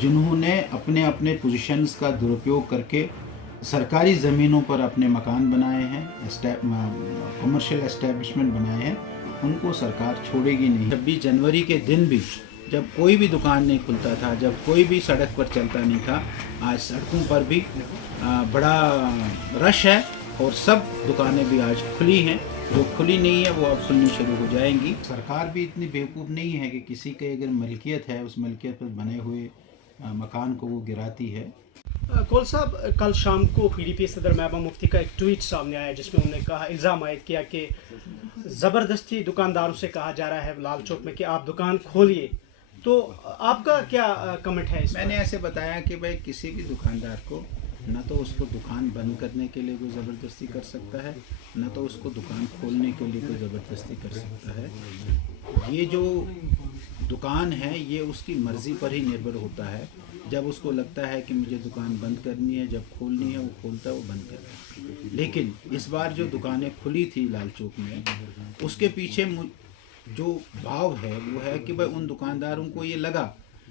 जिन्होंने अपने अपने पोजीशंस का दुरुपयोग करके सरकारी ज़मीनों पर अपने मकान बनाए हैं, कमर्शियल एस्टेब्लिशमेंट बनाए हैं, उनको सरकार छोड़ेगी नहीं। 26 जनवरी के दिन भी जब कोई भी दुकान नहीं खुलता था, जब कोई भी सड़क पर चलता नहीं था, आज सड़कों पर भी बड़ा रश है और सब दुकानें भी आज खुली हैं। जो खुली नहीं है वो अब खुलनी शुरू हो जाएंगी। सरकार भी इतनी बेवकूफ़ नहीं है कि किसी के अगर मलकियत है, उस मलकियत पर बने हुए मकान को वो गिराती है। कौल साहब, कल शाम को पीडीपी सदर महबूबा मुफ्ती का एक ट्वीट सामने आया जिसमें उन्होंने कहा, इल्ज़ाम आयद किया कि ज़बरदस्ती दुकानदारों से कहा जा रहा है लाल चौक में कि आप दुकान खोलिए। तो आपका क्या कमेंट है इस मैंने ऐसे बताया कि भाई किसी भी दुकानदार को ना तो उसको दुकान बंद करने के लिए कोई ज़बरदस्ती कर सकता है, ना तो उसको दुकान खोलने के लिए कोई ज़बरदस्ती कर सकता है। ये जो दुकान है ये उसकी मर्ज़ी पर ही निर्भर होता है। जब उसको लगता है कि मुझे दुकान बंद करनी है, जब खोलनी है वो खोलता है, वो बंद करता है। लेकिन इस बार जो दुकानें खुली थी लाल चौक में, उसके पीछे जो भाव है वो है कि भाई उन दुकानदारों को ये लगा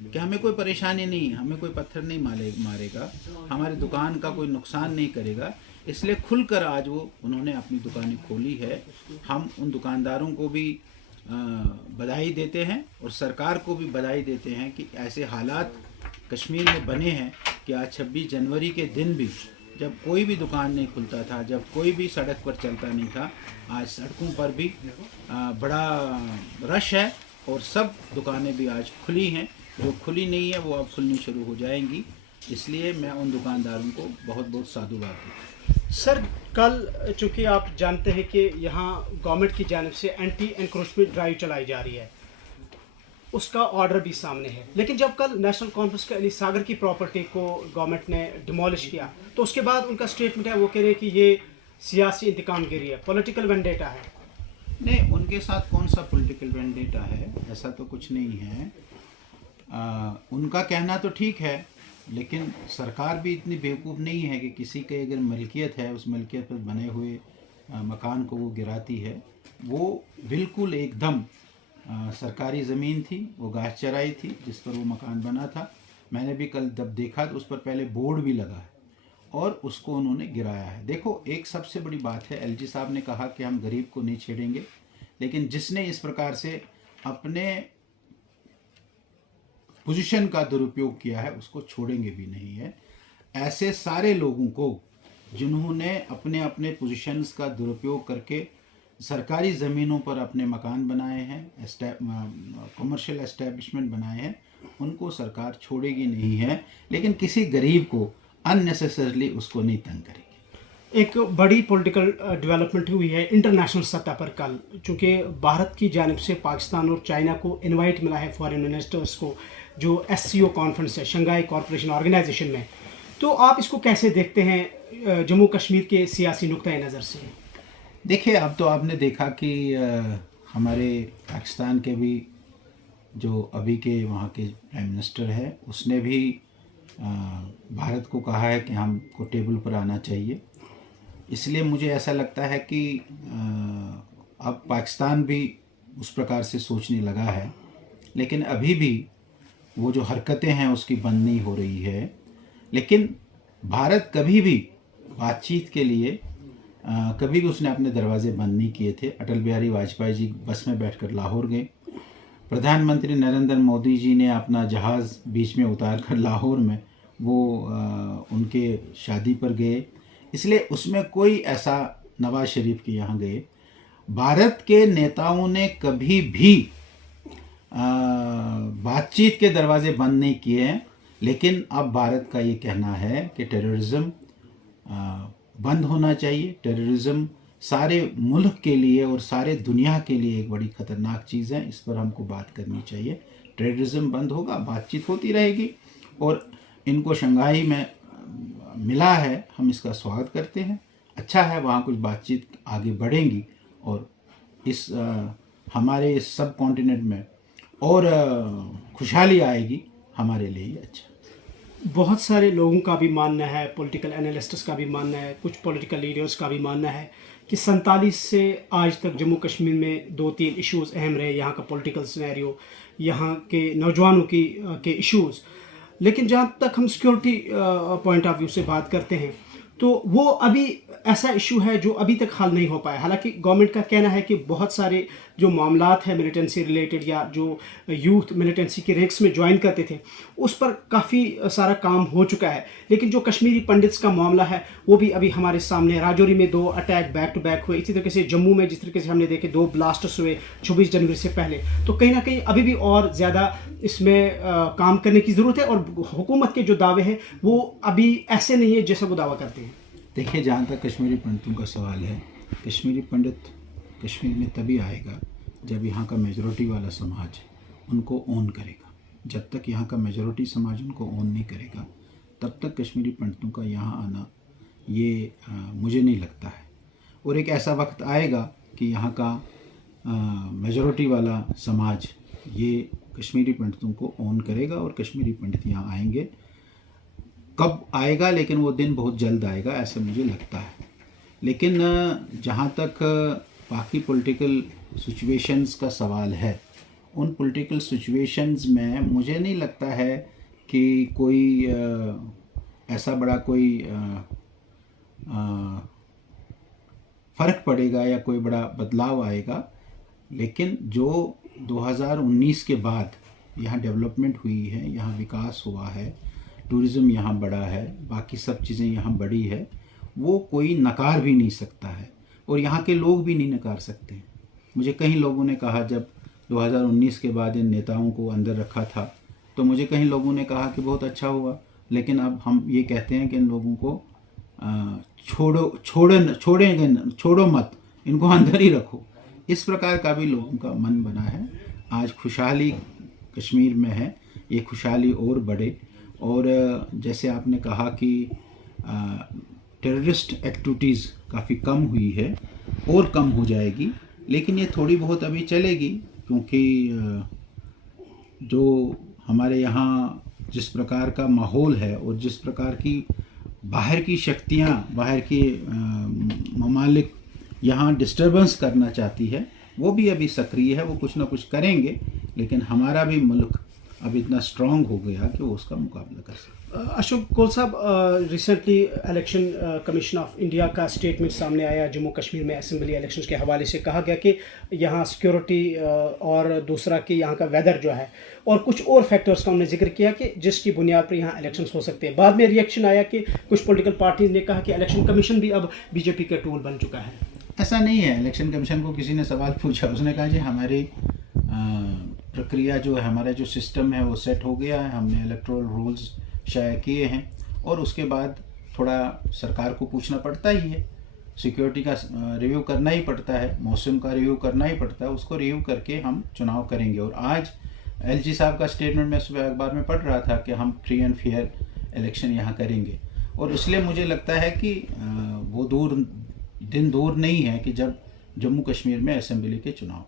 कि हमें कोई परेशानी नहीं, हमें कोई पत्थर नहीं मारेगा, हमारी दुकान का कोई नुकसान नहीं करेगा, इसलिए खुलकर आज वो उन्होंने अपनी दुकानें खोली है। हम उन दुकानदारों को भी बधाई देते हैं और सरकार को भी बधाई देते हैं कि ऐसे हालात कश्मीर में बने हैं कि आज 26 जनवरी के दिन भी जब कोई भी दुकान नहीं खुलता था, जब कोई भी सड़क पर चलता नहीं था, आज सड़कों पर भी बड़ा रश है और सब दुकानें भी आज खुली हैं। जो खुली नहीं है वो अब खुलनी शुरू हो जाएंगी, इसलिए मैं उन दुकानदारों को बहुत बहुत साधुवाद देता हूँ। सर, कल चूँकि आप जानते हैं कि यहाँ गवर्नमेंट की जानिब से एंटी एनक्रोचमेंट ड्राइव चलाई जा रही है, उसका ऑर्डर भी सामने है, लेकिन जब कल नेशनल कॉन्फ्रेंस के अली सागर की प्रॉपर्टी को गवर्नमेंट ने डिमोलिश किया तो उसके बाद उनका स्टेटमेंट है, वो कह रहे हैं कि ये सियासी इंतकामगिरी है, पॉलिटिकल वेंडेटा है। नहीं, उनके साथ कौन सा पॉलिटिकल वेंडेटा है, ऐसा तो कुछ नहीं है। उनका कहना तो ठीक है, लेकिन सरकार भी इतनी बेवकूफ़ नहीं है कि किसी के अगर मलकियत है, उस मलकियत पर बने हुए मकान को वो गिराती है। वो बिल्कुल एकदम सरकारी ज़मीन थी, वो घास चराई थी जिस पर वो मकान बना था। मैंने भी कल जब देखा तो उस पर पहले बोर्ड भी लगा है और उसको उन्होंने गिराया है। देखो, एक सबसे बड़ी बात है, एलजी साहब ने कहा कि हम गरीब को नहीं छेड़ेंगे, लेकिन जिसने इस प्रकार से अपने पोजीशन का दुरुपयोग किया है उसको छोड़ेंगे भी नहीं है। ऐसे सारे लोगों को जिन्होंने अपने अपने पोजीशंस का दुरुपयोग करके सरकारी ज़मीनों पर अपने मकान बनाए हैं, कमर्शियल एस्टेब्लिशमेंट बनाए हैं, उनको सरकार छोड़ेगी नहीं है, लेकिन किसी गरीब को अननेसेसरली उसको नहीं तंग करेगी। एक बड़ी पॉलिटिकल डेवलपमेंट हुई है इंटरनेशनल सतह पर कल, चूँकि भारत की जानिब से पाकिस्तान और चाइना को इनवाइट मिला है फॉरेन मिनिस्टर्स को, जो SCO कॉन्फ्रेंस है, शंघाई कॉरपोरेशन ऑर्गेनाइजेशन में। तो आप इसको कैसे देखते हैं जम्मू कश्मीर के सियासी नुक्ता नज़र से? देखिए, अब तो आपने देखा कि हमारे पाकिस्तान के भी जो अभी के वहाँ के प्राइम मिनिस्टर है, उसने भी भारत को कहा है कि हमको टेबल पर आना चाहिए। इसलिए मुझे ऐसा लगता है कि अब पाकिस्तान भी उस प्रकार से सोचने लगा है, लेकिन अभी भी वो जो हरकतें हैं उसकी बंद नहीं हो रही है। लेकिन भारत कभी भी बातचीत के लिए कभी भी उसने अपने दरवाजे बंद नहीं किए थे। अटल बिहारी वाजपेयी जी बस में बैठकर लाहौर गए, प्रधानमंत्री नरेंद्र मोदी जी ने अपना जहाज़ बीच में उतार कर लाहौर में वो उनके शादी पर गए, इसलिए उसमें कोई ऐसा नवाज शरीफ के यहाँ गए। भारत के नेताओं ने कभी भी बातचीत के दरवाजे बंद नहीं किए हैं, लेकिन अब भारत का ये कहना है कि टेररिज्म बंद होना चाहिए। टेररिज्म सारे मुल्क के लिए और सारे दुनिया के लिए एक बड़ी ख़तरनाक चीज़ है, इस पर हमको बात करनी चाहिए। टेररिज्म बंद होगा, बातचीत होती रहेगी और इनको शंघाई में मिला है, हम इसका स्वागत करते हैं। अच्छा है, वहाँ कुछ बातचीत आगे बढ़ेंगी और इस हमारे इस सब कॉन्टिनेंट में और खुशहाली आएगी, हमारे लिए ही अच्छा। बहुत सारे लोगों का भी मानना है, पॉलिटिकल एनालिस्ट्स का भी मानना है, कुछ पॉलिटिकल लीडर्स का भी मानना है कि 47 से आज तक जम्मू कश्मीर में 2-3 इश्यूज़ अहम रहे। यहाँ का पॉलिटिकल सिनेरियो, यहाँ के नौजवानों के इश्यूज़, लेकिन जहाँ तक हम सिक्योरिटी पॉइंट ऑफ व्यू से बात करते हैं तो वो अभी ऐसा इशू है जो अभी तक हल नहीं हो पाया। हालांकि गवर्नमेंट का कहना है कि बहुत सारे जो मामलात है मिलिटेंसी रिलेटेड या जो यूथ मिलिटेंसी के रैंक्स में ज्वाइन करते थे उस पर काफ़ी सारा काम हो चुका है, लेकिन जो कश्मीरी पंडित्स का मामला है वो भी अभी हमारे सामने है। राजौरी में 2 अटैक बैक टू बैक हुए, इसी तरीके से जम्मू में जिस तरीके से हमने देखे 2 ब्लास्ट्स हुए 26 जनवरी से पहले। तो कहीं ना कहीं अभी भी और ज़्यादा इसमें काम करने की ज़रूरत है और हुकूमत के जो दावे हैं वो अभी ऐसे नहीं है जैसा वो दावा करते हैं। देखिए, जहाँ तक कश्मीरी पंडितों का सवाल है, कश्मीरी पंडित कश्मीर में तभी आएगा जब यहाँ का मेजॉरिटी वाला समाज उनको ओन करेगा। जब तक यहाँ का मेजॉरिटी समाज उनको ओन नहीं करेगा तब तक कश्मीरी पंडितों का यहाँ आना ये मुझे नहीं लगता है। और एक ऐसा वक्त आएगा कि यहाँ का मेजॉरिटी वाला समाज ये कश्मीरी पंडितों को ओन करेगा और कश्मीरी पंडित यहाँ आएंगे। कब आएगा, लेकिन वो दिन बहुत जल्द आएगा ऐसा मुझे लगता है। लेकिन जहाँ तक बाकी पॉलिटिकल सिचुएशंस का सवाल है, उन पॉलिटिकल सिचुएशंस में मुझे नहीं लगता है कि कोई ऐसा बड़ा कोई फ़र्क पड़ेगा या कोई बड़ा बदलाव आएगा। लेकिन जो 2019 के बाद यहाँ डेवलपमेंट हुई है, यहाँ विकास हुआ है, टूरिज़्म यहाँ बढ़ा है, बाकी सब चीज़ें यहाँ बढ़ी है, वो कोई नकार भी नहीं सकता है और यहाँ के लोग भी नहीं नकार सकते। मुझे कई लोगों ने कहा, जब 2019 के बाद इन नेताओं को अंदर रखा था तो मुझे कई लोगों ने कहा कि बहुत अच्छा हुआ, लेकिन अब हम ये कहते हैं कि इन लोगों को छोड़ो मत, इनको अंदर ही रखो। इस प्रकार का भी लोगों का मन बना है। आज खुशहाली कश्मीर में है, ये खुशहाली और बढ़े। और जैसे आपने कहा कि टेररिस्ट एक्टिविटीज़ काफ़ी कम हुई है और कम हो जाएगी, लेकिन ये थोड़ी बहुत अभी चलेगी, क्योंकि जो हमारे यहाँ जिस प्रकार का माहौल है और जिस प्रकार की बाहर की शक्तियाँ, बाहर की ममालिक यहाँ डिस्टर्बेंस करना चाहती है, वो भी अभी सक्रिय है, वो कुछ ना कुछ करेंगे। लेकिन हमारा भी मुल्क अब इतना स्ट्रांग हो गया कि वो उसका मुकाबला कर सकता है। अशोक कौल साहब, recently election commission of India का स्टेटमेंट सामने आया। जम्मू कश्मीर में असेंबली इलेक्शंस के हवाले से कहा गया कि यहाँ सिक्योरिटी और दूसरा कि यहाँ का वेदर जो है और कुछ और फैक्टर्स का उन्होंने जिक्र किया कि जिसकी बुनियाद पर यहाँ इलेक्शंस हो सकते हैं। बाद में रिएक्शन आया कि कुछ पॉलिटिकल पार्टीज ने कहा कि इलेक्शन कमीशन भी अब बीजेपी का टूल बन चुका है। ऐसा नहीं है। इलेक्शन कमीशन को किसी ने सवाल पूछा, उसने कहा जी हमारी प्रक्रिया जो है, हमारा जो सिस्टम है वो सेट हो गया है, हमने इलेक्टोरल रूल्स शाया किए हैं और उसके बाद थोड़ा सरकार को पूछना पड़ता ही है, सिक्योरिटी का रिव्यू करना ही पड़ता है, मौसम का रिव्यू करना ही पड़ता है, उसको रिव्यू करके हम चुनाव करेंगे। और आज एलजी साहब का स्टेटमेंट मैं सुबह अखबार में पढ़ रहा था कि हम फ्री एंड फेयर इलेक्शन यहाँ करेंगे। और इसलिए मुझे लगता है कि वो दिन दूर नहीं है कि जब जम्मू कश्मीर में असेंबली के चुनाव।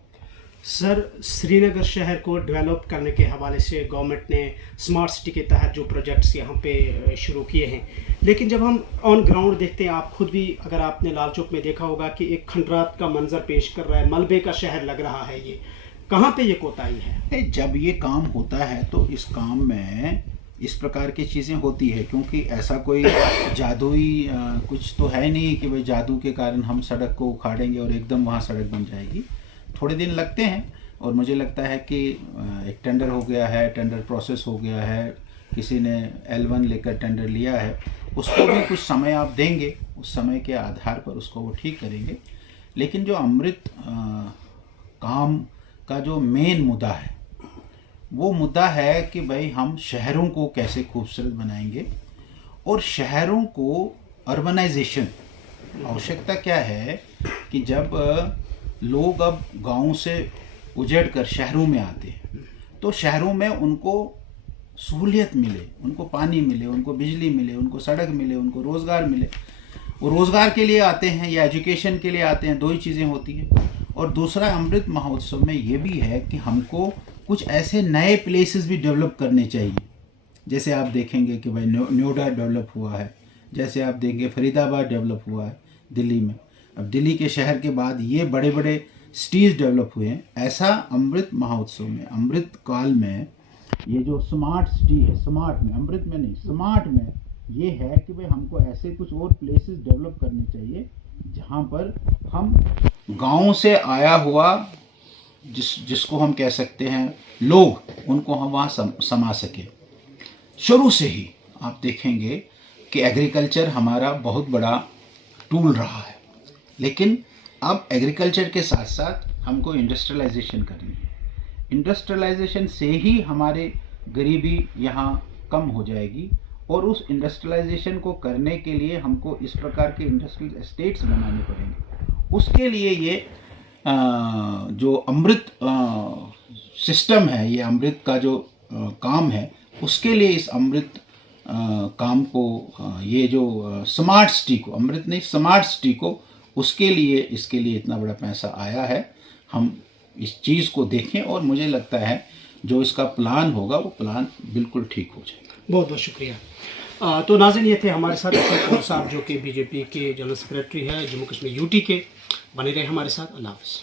सर, श्रीनगर शहर को डेवलप करने के हवाले से गवर्नमेंट ने स्मार्ट सिटी के तहत जो प्रोजेक्ट्स यहाँ पे शुरू किए हैं, लेकिन जब हम ऑन ग्राउंड देखते हैं, आप खुद भी अगर आपने लाल चौक में देखा होगा कि एक खंडरात का मंजर पेश कर रहा है, मलबे का शहर लग रहा है। ये कहाँ पे ये कोताही है? जब ये काम होता है तो इस काम में इस प्रकार की चीज़ें होती है, क्योंकि ऐसा कोई जादुई कुछ तो है नहीं कि भाई जादू के कारण हम सड़क को उखाड़ेंगे और एकदम वहाँ सड़क बन जाएगी। थोड़े दिन लगते हैं और मुझे लगता है कि एक टेंडर हो गया है, टेंडर प्रोसेस हो गया है, किसी ने L1 लेकर टेंडर लिया है, उसको भी कुछ समय आप देंगे, उस समय के आधार पर उसको वो ठीक करेंगे। लेकिन जो अमृत काम का जो मेन मुद्दा है वो मुद्दा है कि भाई हम शहरों को कैसे खूबसूरत बनाएंगे और शहरों को अर्बनाइजेशन। आवश्यकता क्या है कि जब लोग अब गाँव से उजड़ कर शहरों में आते हैं तो शहरों में उनको सहूलियत मिले, उनको पानी मिले, उनको बिजली मिले, उनको सड़क मिले, उनको रोज़गार मिले। वो रोज़गार के लिए आते हैं या एजुकेशन के लिए आते हैं, दो ही चीज़ें होती हैं। और दूसरा अमृत महोत्सव में ये भी है कि हमको कुछ ऐसे नए प्लेसेस भी डेवलप करने चाहिए। जैसे आप देखेंगे कि भाई नोएडा डेवलप हुआ है, जैसे आप देखेंगे फरीदाबाद डेवलप हुआ है दिल्ली में, अब दिल्ली के शहर के बाद ये बड़े बड़े सिटीज़ डेवलप हुए हैं। ऐसा अमृत महोत्सव में, अमृत काल में ये जो स्मार्ट सिटी है, स्मार्ट में, अमृत में नहीं, स्मार्ट में ये है कि भाई हमको ऐसे कुछ और प्लेसेस डेवलप करने चाहिए जहाँ पर हम गाँव से आया हुआ जिसको हम कह सकते हैं लोग, उनको हम वहाँ समा सके। शुरू से ही आप देखेंगे कि एग्रीकल्चर हमारा बहुत बड़ा टूल रहा है, लेकिन अब एग्रीकल्चर के साथ साथ हमको इंडस्ट्रियलाइजेशन करनी है। इंडस्ट्रियलाइजेशन से ही हमारे गरीबी यहाँ कम हो जाएगी, और उस इंडस्ट्रियलाइजेशन को करने के लिए हमको इस प्रकार के इंडस्ट्रियल एस्टेट्स बनाने पड़ेंगे। उसके लिए ये जो अमृत सिस्टम है, ये अमृत का जो काम है, उसके लिए इस अमृत काम को, ये जो स्मार्ट सिटी को, अमृत नहीं स्मार्ट सिटी को, उसके लिए इसके लिए इतना बड़ा पैसा आया है। हम इस चीज़ को देखें और मुझे लगता है जो इसका प्लान होगा वो प्लान बिल्कुल ठीक हो जाएगा। बहुत बहुत शुक्रिया। तो नाज़रीन, ये थे हमारे साथ अशोक कौर साहब जो कि बीजेपी के जनरल सेक्रेटरी है जम्मू कश्मीर यूटी के। बने रहे हमारे साथ। अल्लाह हाफ़िज़।